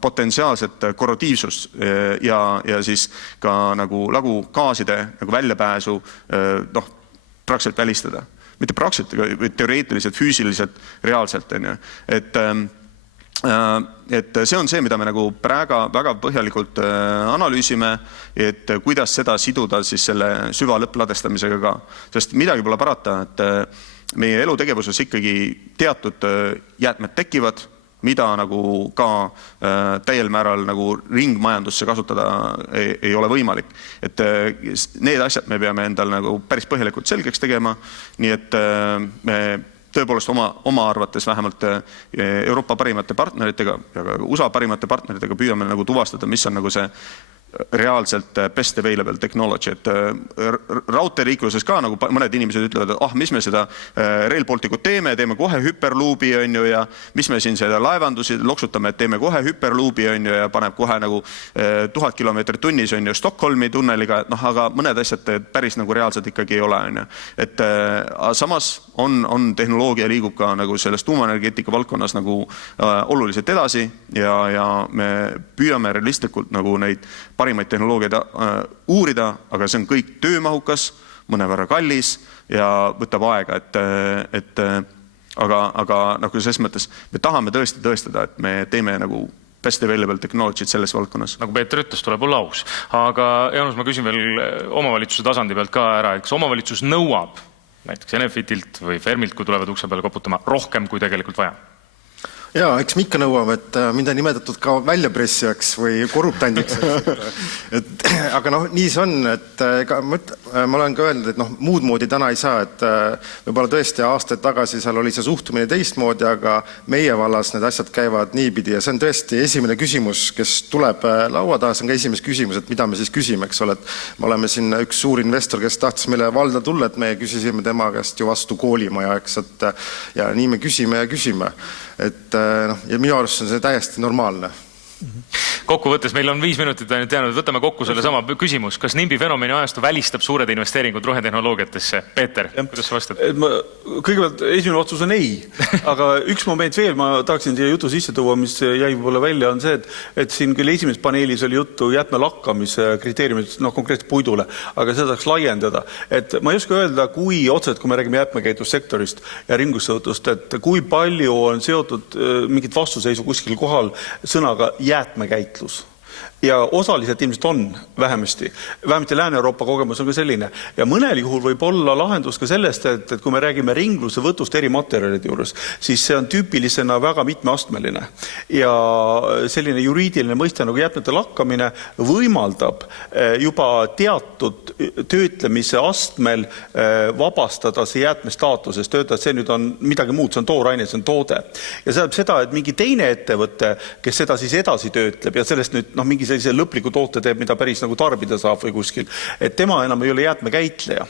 potentsiaalset korrodiivsust ja siis ka lagugaaside väljapääsu praktiliselt välistada. Mitte praktiliselt, vaid teoreetiliselt, füüsiliselt, reaalselt. Et see on see, mida me praegu väga põhjalikult analüüsime, et kuidas seda siduda siis selle süva lõppladestamisega ka. Sest midagi pole parata, et meie elutegevuses ikkagi teatud jäätmed tekivad, mida ka täiel määral ringmajandusse kasutada ei ole võimalik. Et need asjad me peame endal päris põhjalikult selgeks tegema, nii et me tõepoolest oma arvates vähemalt Euroopa parimate partneritega ja ka USA parimate partneritega püüame tuvastada, mis on see reaalselt best available technology, et raudteeliikluses ka mõned inimesed ütlevad, et mis me seda Rail Balticut teeme kohe hüperluubi ja mis me siin seda laevandusi loksutame, et teeme kohe hüperluubi ja paneb kohe 1000 kilomeetrit tunnis Stockholmi tunneliga, aga mõned asjad päris reaalselt ikkagi ei ole. Et samas on tehnoloogia liigub ka selles tuumaenergeetika valdkonnas oluliselt edasi ja me püüame realistlikult neid parimaid tehnoloogiaid uurida, aga see on kõik töömahukas, mõnevõrra kallis ja võtab aega, aga selles mõttes me tahame tõesti tõestada, et me teeme best available technology selles valdkonnas. Nagu Peeter ütles, tuleb olla aus. Aga Jaanus, ma küsin veel omavalitsuse tasandi pealt ka ära, et kas omavalitsus nõuab näiteks Enefitilt või Fermilt, kui tulevad ukse peale koputama, rohkem kui tegelikult vaja? Jaa, eks me ikka nõuame, et mind on nimetatud ka väljapressijaks või korruptandiks. Aga nii see on, et ma olen ka öelnud, et muud moodi täna ei saa, et võib-olla tõesti aastaid tagasi seal oli see suhtumine teistmoodi, aga meie vallas need asjad käivad niipidi ja see on tõesti esimene küsimus, kes tuleb laua taha, see on ka esimene küsimus, et mida me siis küsime, eks ole, et me oleme siin üks suur investor, kes tahtis meile valda tulla, et me küsisime tema käest ju vastu koolimaja, eks, et ja nii me küsime ja küsime. Ja minu arust on see täiesti normaalne. Kokkuvõttes meil on 5 minutit ainult jäänud, võtame kokku selle sama küsimus. Kas NIMBY fenomeni ajastu välistab suured investeeringud rohetehnoloogiatesse? Peeter, kuidas sa vastad? Kõigepealt esimene otsus on ei, aga üks moment veel ma tahaksin siia jutu sisse tuua, mis jäi võib-olla välja, on see, et siin küll esimeses paneelis oli juttu jäätme lakkamise kriteeriumid konkreetselt puidule, aga seda saaks laiendada. Et ma ei oska öelda, kui otseselt, kui me räägime jäätmekäitlussektorist ja ringlussevõtust, et kui palju on seotud mingit vastuseisu kuskil kohal sõnaga jäätmekäitlus. Ja osaliselt ilmselt on vähemasti Lääne-Euroopa kogemus on ka selline. Ja mõnel juhul võib olla lahendus ka sellest, et kui me räägime ringluse võtust eri materjalide juures, siis see on tüüpilisena väga mitmeastmeline. Ja selline juriidiline mõiste nagu jäätmete lakkamine võimaldab juba teatud töötlemise astmel vabastada see jäätmestaatusest, öelda, et see nüüd on midagi muud, see on tooraine, see on toode. Ja see seda, et mingi teine ettevõte, kes seda siis edasi töötleb ja sellest nüüd mingi sellise lõpliku toote teeb, mida päris nagu tarbida saab või kuskil, et tema enam ei ole jäätmekäitleja.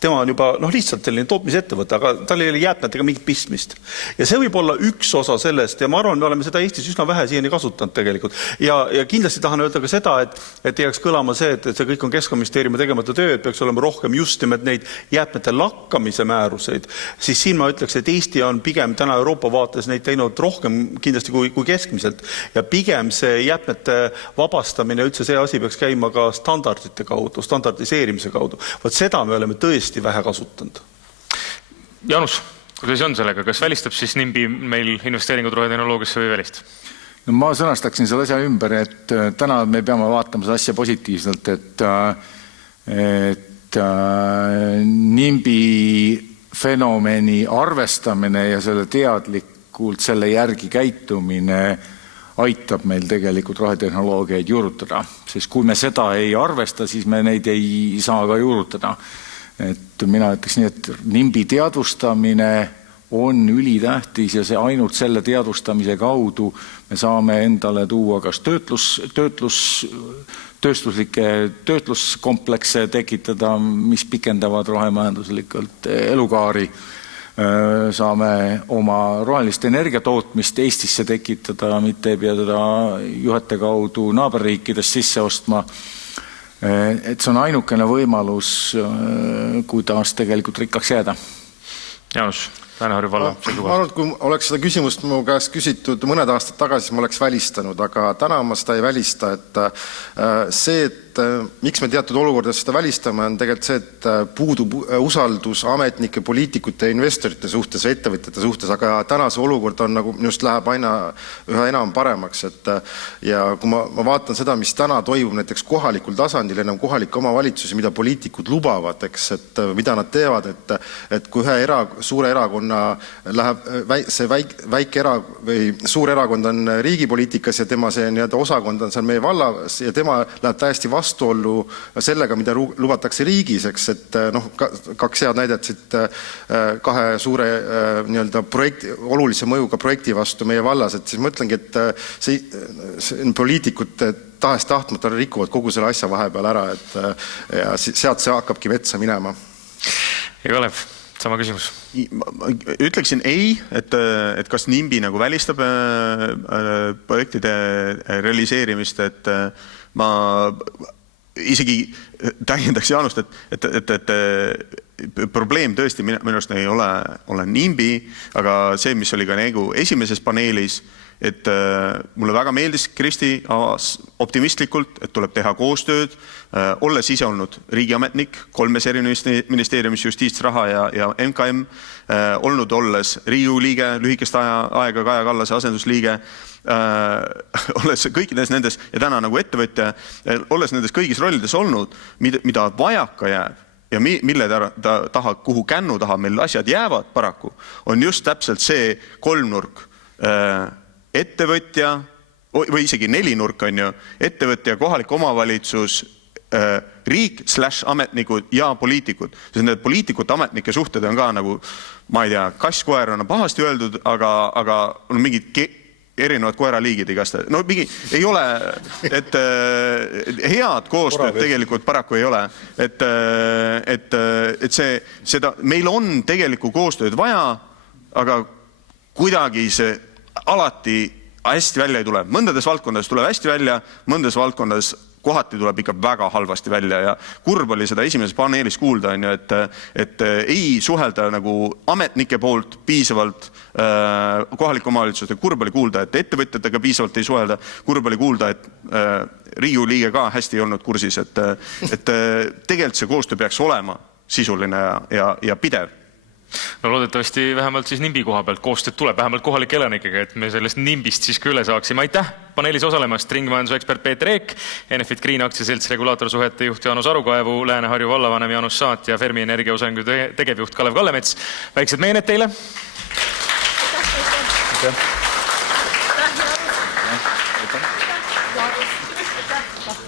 Tema on juba lihtsalt selline tootmisettevõte, aga tal ei ole jäätmetega mingit pistmist. Ja see võib olla üks osa sellest ja ma arvan, me oleme seda Eestis üsna vähe siiani kasutanud tegelikult. Ja kindlasti tahan öelda ka seda, et ei jääks kõlama see, et see kõik on Keskkonnaministeeriumi tegemata töö, et peaks olema rohkem just nimelt neid jäätmete lakkamise määruseid. Siis siin ma ütleks, et Eesti on pigem täna Euroopa vaates neid teinud rohkem kindlasti kui keskmiselt. Ja pigem see jäätmete vabastamine, üldse see asi peaks käima ka standardite kaudu, standardiseerimise kaudu. Vaat seda me oleme tõesti vähe kasutanud. Jaanus, kuidas on sellega? Kas välistab siis NIMBY meil investeeringud rohetehnoloogiasse või välist? No ma sõnastaksin selle asja ümber, et täna me peame vaatama seda asja positiivselt, et NIMBY fenomeni arvestamine ja selle teadlikult selle järgi käitumine aitab meil tegelikult rohetehnoloogiaid juurutada. Sest kui me seda ei arvesta, siis me neid ei saa ka juurutada. Et mina ütleks nii, et NIMBY teadvustamine on ülitähtis ja see ainult selle teadvustamise kaudu me saame endale tuua kas tööstuslikke töötluskomplekse tekitada, mis pikendavad rohemajanduslikult elukaari. Saame oma rohelist energiatootmist Eestisse tekitada, mitte ei pea teda juhete kaudu naaberriikidest sisse ostma. Et see on ainukene võimalus, kuidas tegelikult rikkaks jääda. Jaanus, Lääne-Harju valla. Ma arvan, et kui oleks seda küsimust mu käest küsitud mõned aastad tagasi, ma oleks välistanud, aga täna ma seda ei välista, et see, et miks me teatud olukordades seda välistame, on tegelikult see, et puudub usaldus ametnike, poliitikute ja investorite suhtes, ettevõtjate suhtes, aga täna see olukord on nagu minust läheb aina üha enam paremaks. Ja kui ma vaatan seda, mis täna toimub näiteks kohalikul tasandil, enam kohalike omavalitsusi, mida poliitikud lubavad, eks, et mida nad teevad, et kui ühe suure erakonna läheb see väike või suur erakond on riigipoliitikas ja tema see osakond on seal meie vallas ja tema läheb täiesti vastuollu sellega, mida lubatakse riigis, eks, et kaks head näidet siit kahe suure olulise mõjuga projekti vastu meie vallas, et siis mõtlengi, et see poliitikud tahest tahtmata rikuvad kogu selle asja vahepeal ära, et ja sealt see hakkabki vetsa minema. Ja Kalev, sama küsimus. Ütleksin ei, et kas NIMBY nagu välistab projektide realiseerimist, et ma isegi täiendaks Jaanust, et probleem tõesti minu arust ei ole NIMBY, aga see, mis oli ka nagu esimeses paneelis, et mulle väga meeldis Kristi optimistlikult, et tuleb teha koostööd, olles ise olnud riigiametnik, 3 eri ministeeriumis justiitsraha ja MKM, olles Riigikogu liige, lühikest aega Kaja Kallase asendusliige, olles kõikides nendes ja täna nagu ettevõtja, olles nendes kõigis rollides olnud, mida vajaka jääb, ja mille taha, kuhu kännu taha meil asjad jäävad paraku, on just täpselt see kolmnurk, ettevõtja või isegi nelinurk on ju, ettevõtja, kohalik omavalitsus, riik / ametnikud ja poliitikud. Sest need poliitikute ametnike suhted on ka nagu, ma ei tea, kass-koer on pahasti öeldud, aga on mingid erinevad koeraliigid igaste. No mingi ei ole, et head koostööd tegelikult paraku ei ole. Et seda, meil on tegelikku koostööd vaja, aga kuidagi see alati hästi välja ei tule. Mõndades valdkondades tuleb hästi välja, mõndades valdkondades kohati tuleb ikka väga halvasti välja ja kurb oli seda esimeses paneelis kuulda, on ju, et ei suhelda nagu ametnike poolt piisavalt kohaliku omavalitsuste, kurb oli kuulda, et ettevõtjatega piisavalt ei suhelda, kurb oli kuulda, et Riigikogu liige ka hästi ei olnud kursis, et tegelikult see koostöö peaks olema sisuline ja pidev. No loodetavasti vähemalt siis NIMBi koha pealt koostööd tuleb, vähemalt kohalike elanikega, et me sellest NIMBist siis ka üle saaksime. Aitäh paneelis osalemast, ringmajandusekspert Peeter Eek, Enefit Green aktsiaselts regulaatorsuhete juht Jaanus Arukaevu, Lääne-Harju vallavanem Jaanus Saat ja Fermi Energiaosaühingu tegevjuht Kalev Kallemets. Väiksed meened teile! Aitäh.